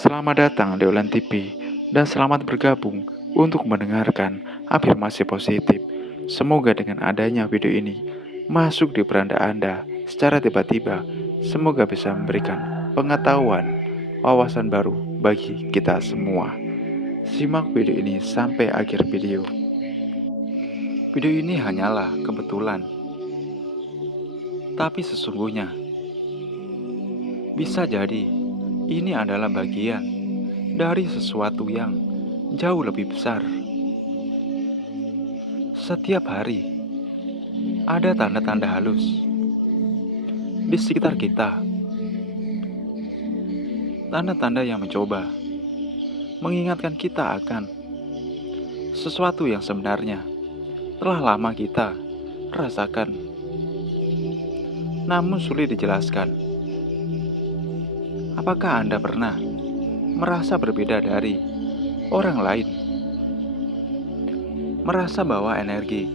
Selamat datang di Olan TV dan selamat bergabung untuk mendengarkan afirmasi positif. Semoga dengan adanya video ini masuk di beranda Anda secara tiba-tiba, semoga bisa memberikan pengetahuan, wawasan baru bagi kita semua. Simak video ini sampai akhir video. Video ini hanyalah kebetulan, tapi sesungguhnya bisa jadi ini adalah bagian dari sesuatu yang jauh lebih besar. Setiap hari ada tanda-tanda halus di sekitar kita, tanda-tanda yang mencoba mengingatkan kita akan sesuatu yang sebenarnya telah lama kita rasakan, namun sulit dijelaskan. Apakah Anda pernah merasa berbeda dari orang lain? Merasa bahwa energi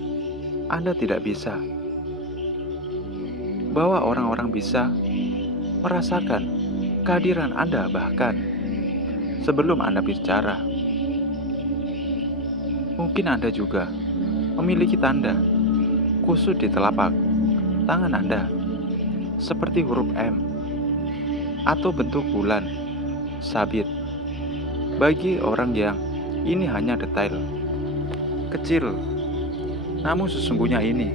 Anda tidak bisa, bahwa orang-orang bisa merasakan kehadiran Anda bahkan sebelum Anda bicara. Mungkin Anda juga memiliki tanda kusut di telapak tangan Anda, seperti huruf M atau bentuk bulan sabit. Bagi orang yang ini hanya detail kecil, namun sesungguhnya ini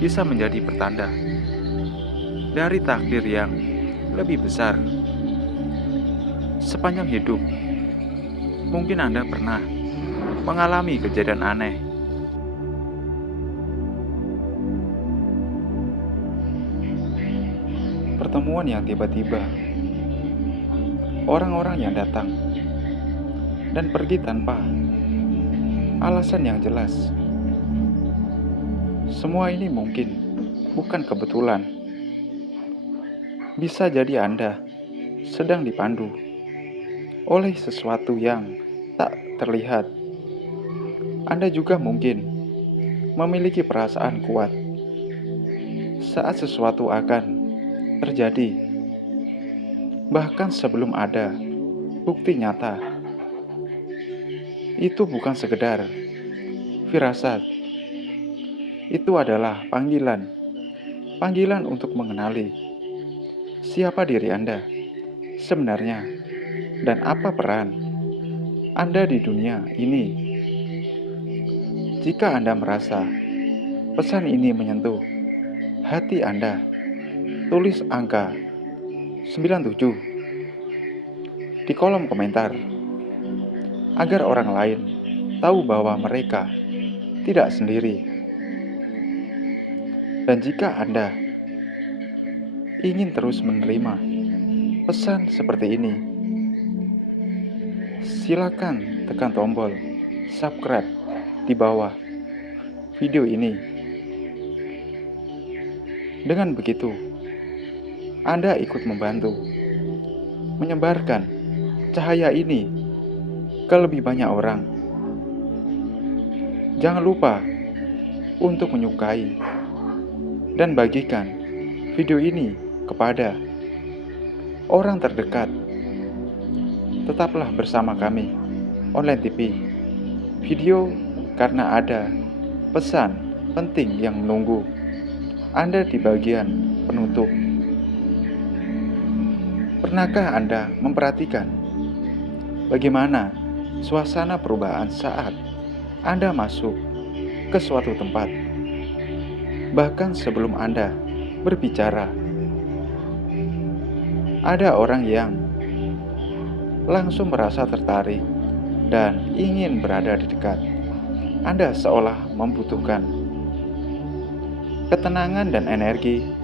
bisa menjadi pertanda dari takdir yang lebih besar. Sepanjang hidup, mungkin Anda pernah mengalami kejadian aneh. Pertemuan yang tiba-tiba, orang-orang yang datang dan pergi tanpa alasan yang jelas. Semua ini mungkin bukan kebetulan. Bisa jadi Anda sedang dipandu oleh sesuatu yang tak terlihat. Anda juga mungkin memiliki perasaan kuat saat sesuatu akan terjadi, bahkan sebelum ada bukti nyata. Itu bukan sekedar firasat, itu adalah panggilan untuk mengenali siapa diri Anda sebenarnya dan apa peran Anda di dunia ini. Jika Anda merasa pesan ini menyentuh hati Anda, tulis angka 97 di kolom komentar agar orang lain tahu bahwa mereka tidak sendiri. Dan jika Anda ingin terus menerima pesan seperti ini, silakan tekan tombol subscribe di bawah video ini. Dengan begitu, Anda ikut membantu menyebarkan cahaya ini ke lebih banyak orang. Jangan lupa untuk menyukai dan bagikan video ini kepada orang terdekat. Tetaplah bersama kami, Online TV Video, karena ada pesan penting yang menunggu Anda di bagian penutup. Pernahkah Anda memperhatikan bagaimana suasana perubahan saat Anda masuk ke suatu tempat? Bahkan sebelum Anda berbicara, ada orang yang langsung merasa tertarik dan ingin berada di dekat Anda, seolah membutuhkan ketenangan dan energi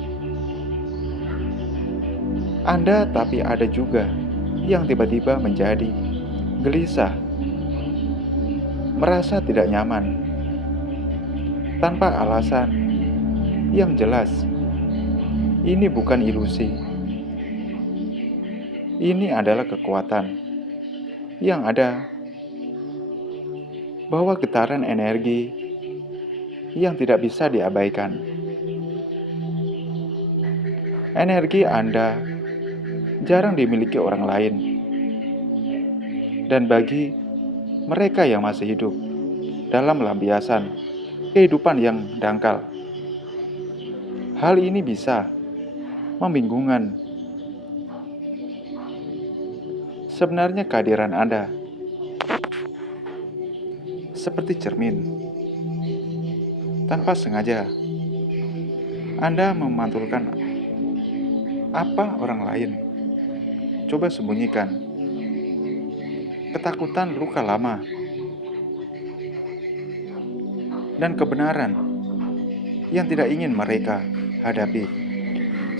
Anda. Tapi ada juga yang tiba-tiba menjadi gelisah, merasa tidak nyaman tanpa alasan yang jelas. Ini bukan ilusi, ini adalah kekuatan yang ada, bahwa getaran energi yang tidak bisa diabaikan. Energi Anda jarang dimiliki orang lain, Dan bagi mereka yang masih hidup dalam lampiasan kehidupan yang dangkal, hal ini bisa membingungkan. Sebenarnya kehadiran Anda seperti cermin. Tanpa sengaja, Anda memantulkan apa orang lain coba sembunyikan. Ketakutan luka lama dan kebenaran yang tidak ingin mereka hadapi.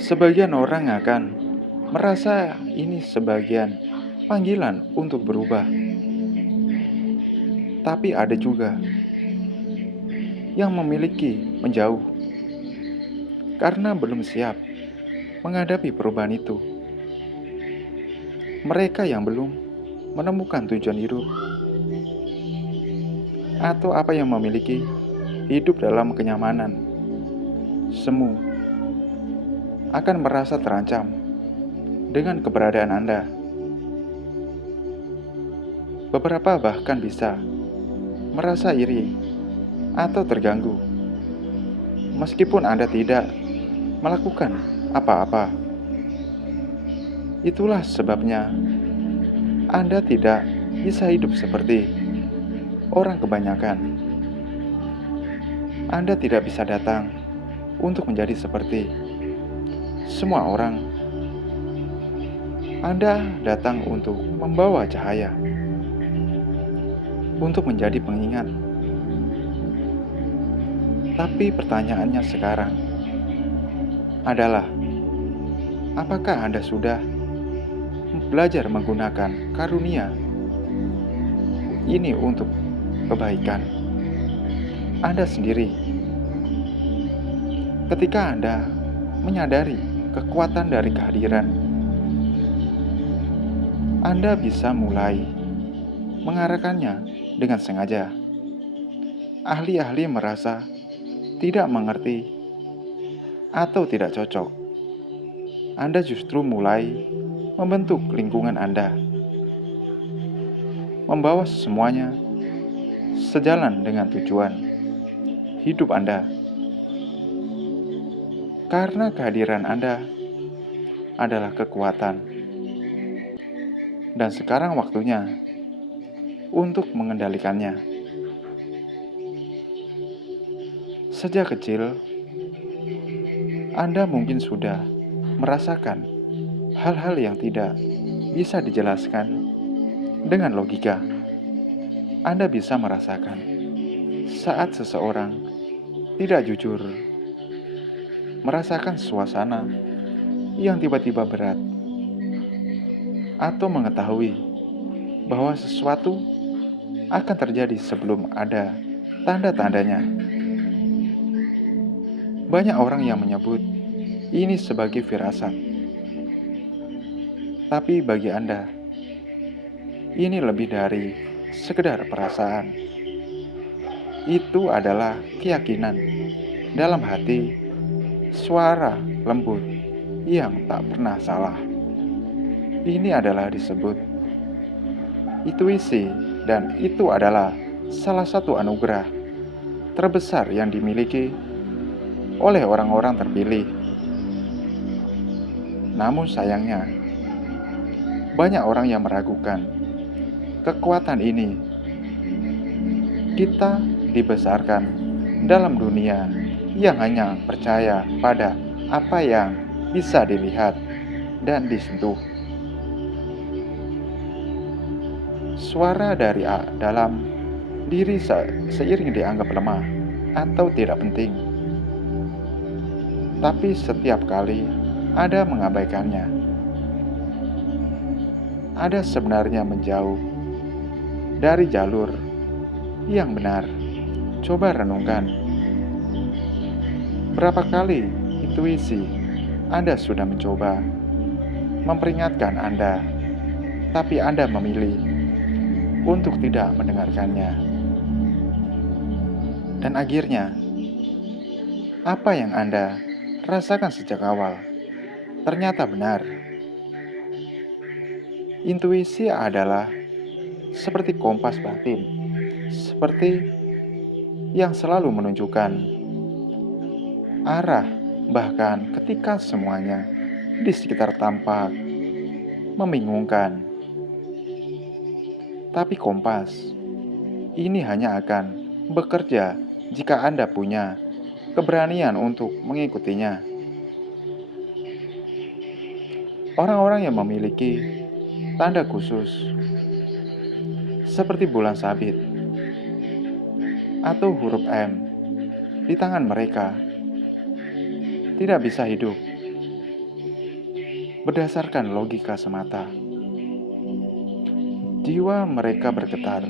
Sebagian orang akan merasa ini sebagian panggilan untuk berubah. Tapi ada juga yang memiliki menjauh karena belum siap menghadapi perubahan itu. Mereka yang belum menemukan tujuan hidup atau apa yang memiliki hidup dalam kenyamanan semu akan merasa terancam dengan keberadaan Anda. Beberapa bahkan bisa merasa iri atau terganggu meskipun Anda tidak melakukan apa-apa. Itulah sebabnya Anda tidak bisa hidup seperti orang kebanyakan. Anda tidak bisa datang untuk menjadi seperti semua orang. Anda datang untuk membawa cahaya, untuk menjadi pengingat. Tapi pertanyaannya sekarang adalah, apakah Anda sudah belajar menggunakan karunia ini untuk kebaikan Anda sendiri? Ketika Anda menyadari kekuatan dari kehadiran, Anda bisa mulai mengarahkannya dengan sengaja. Ahli-ahli merasa tidak mengerti atau tidak cocok. Anda justru mulai membentuk lingkungan Anda, membawa semuanya sejalan dengan tujuan hidup Anda. Karena kehadiran Anda adalah kekuatan. Dan sekarang waktunya untuk mengendalikannya. Sejak kecil, Anda mungkin sudah merasakan hal-hal yang tidak bisa dijelaskan dengan logika. Anda bisa merasakan saat seseorang tidak jujur, merasakan suasana yang tiba-tiba berat, atau mengetahui bahwa sesuatu akan terjadi sebelum ada tanda-tandanya. Banyak orang yang menyebut ini sebagai firasat. Tapi bagi Anda, ini lebih dari sekedar perasaan. Itu adalah keyakinan dalam hati, suara lembut yang tak pernah salah. Ini adalah disebut intuisi, dan itu adalah salah satu anugerah terbesar yang dimiliki oleh orang-orang terpilih. Namun sayangnya, banyak orang yang meragukan kekuatan ini. Kita dibesarkan dalam dunia yang hanya percaya pada apa yang bisa dilihat dan disentuh. Suara dari dalam diri seiring dianggap lemah atau tidak penting. Tapi setiap kali Anda mengabaikannya, Anda sebenarnya menjauh dari jalur yang benar. Coba renungkan, berapa kali intuisi Anda sudah mencoba memperingatkan Anda, tapi Anda memilih untuk tidak mendengarkannya. Dan akhirnya, apa yang Anda rasakan sejak awal ternyata benar. Intuisi adalah seperti kompas batin, seperti yang selalu menunjukkan arah, bahkan ketika semuanya di sekitar tampak membingungkan. Tapi kompas ini hanya akan bekerja jika Anda punya keberanian untuk mengikutinya. Orang-orang yang memiliki tanda khusus seperti bulan sabit atau huruf M di tangan mereka tidak bisa hidup berdasarkan logika semata. Jiwa mereka bergetar,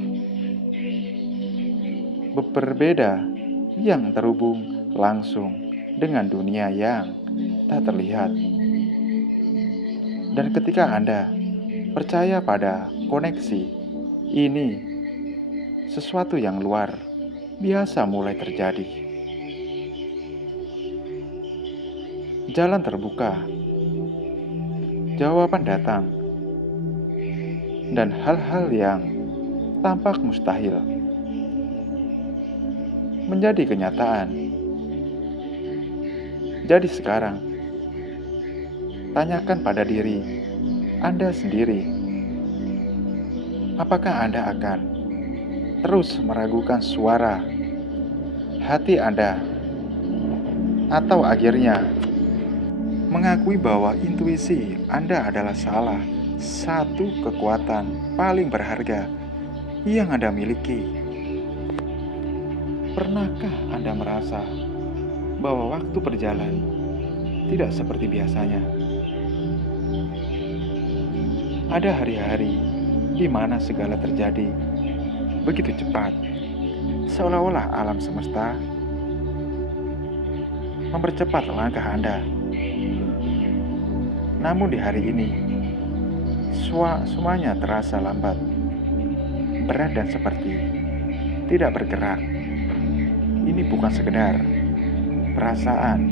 berbeda, yang terhubung langsung dengan dunia yang tak terlihat. Dan ketika Anda percaya pada koneksi ini, sesuatu yang luar biasa mulai terjadi. Jalan terbuka, jawaban datang, dan hal-hal yang tampak mustahil menjadi kenyataan. Jadi sekarang, tanyakan pada diri Anda sendiri, apakah Anda akan terus meragukan suara hati Anda, atau akhirnya mengakui bahwa intuisi Anda adalah salah satu kekuatan paling berharga yang Anda miliki? Pernahkah Anda merasa bahwa waktu berjalan tidak seperti biasanya? Ada hari-hari di mana segala terjadi begitu cepat, seolah-olah alam semesta mempercepat langkah Anda. Namun di hari ini, semuanya terasa lambat, berat dan seperti tidak bergerak. Ini bukan sekedar perasaan.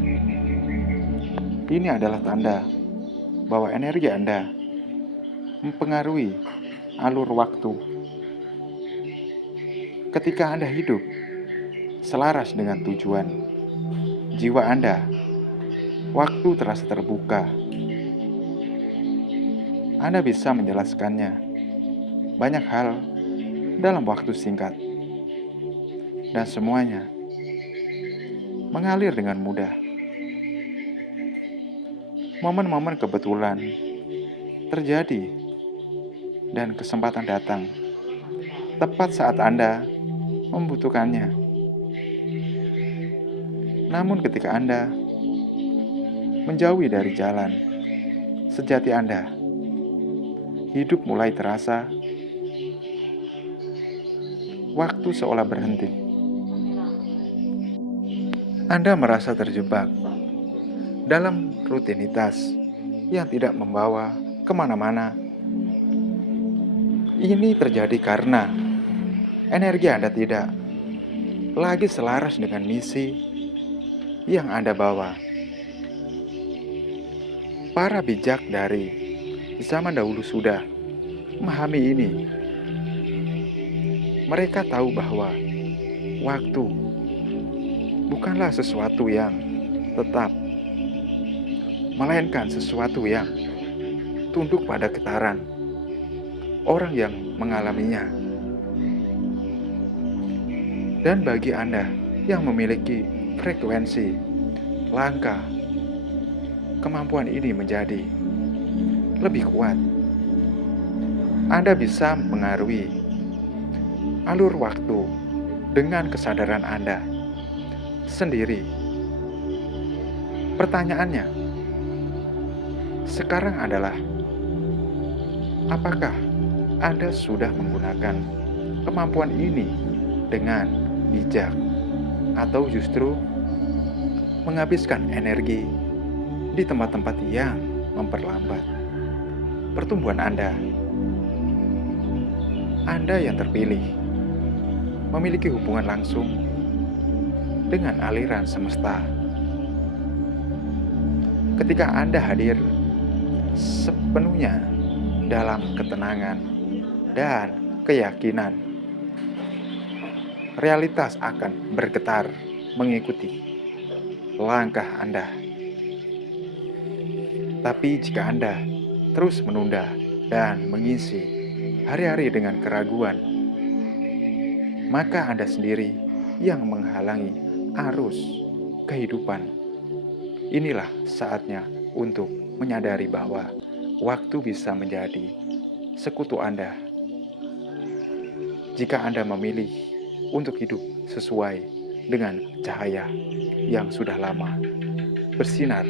Ini adalah tanda bahwa energi Anda mempengaruhi alur waktu. Ketika Anda hidup selaras dengan tujuan jiwa Anda, waktu terasa terbuka. Anda bisa menjelaskannya banyak hal dalam waktu singkat, dan semuanya mengalir dengan mudah. Momen-momen kebetulan terjadi dan kesempatan datang tepat saat Anda membutuhkannya. Namun ketika Anda menjauhi dari jalan sejati Anda, hidup mulai terasa waktu seolah berhenti. Anda merasa terjebak dalam rutinitas yang tidak membawa kemana-mana. Ini terjadi karena energi Anda tidak lagi selaras dengan misi yang Anda bawa. Para bijak dari zaman dahulu sudah memahami ini. Mereka tahu bahwa waktu bukanlah sesuatu yang tetap, melainkan sesuatu yang tunduk pada getaran orang yang mengalaminya. Dan bagi Anda yang memiliki frekuensi langka, kemampuan ini menjadi lebih kuat. Anda bisa mengaruhi alur waktu dengan kesadaran Anda sendiri. Pertanyaannya sekarang adalah, apakah Anda sudah menggunakan kemampuan ini dengan bijak, atau justru menghabiskan energi di tempat-tempat yang memperlambat pertumbuhan Anda? Anda yang terpilih memiliki hubungan langsung dengan aliran semesta. Ketika Anda hadir sepenuhnya dalam ketenangan dan keyakinan, realitas akan bergetar mengikuti langkah Anda. Tapi jika Anda terus menunda dan mengisi hari-hari dengan keraguan, maka Anda sendiri yang menghalangi arus kehidupan. Inilah saatnya untuk menyadari bahwa waktu bisa menjadi sekutu Anda jika Anda memilih untuk hidup sesuai dengan cahaya yang sudah lama bersinar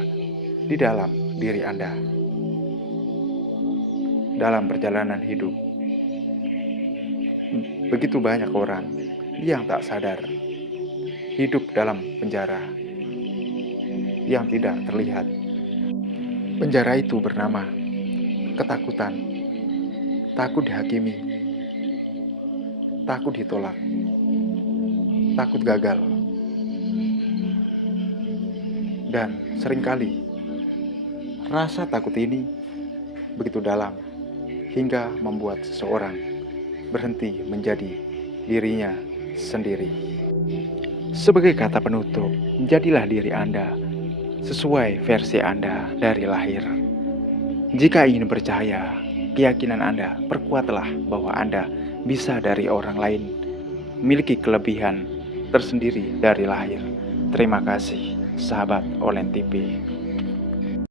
di dalam diri Anda. Dalam perjalanan hidup, begitu banyak orang yang tak sadar hidup dalam penjara yang tidak terlihat. Penjara itu bernama ketakutan, takut dihakimi, takut ditolak, takut gagal, dan seringkali rasa takut ini begitu dalam hingga membuat seseorang berhenti menjadi dirinya sendiri. Sebagai kata penutup, jadilah diri Anda sesuai versi Anda dari lahir. Jika ingin percaya keyakinan Anda, perkuatlah bahwa Anda bisa dari orang lain, memiliki kelebihan tersendiri dari lahir. Terima kasih, sahabat Olen TV.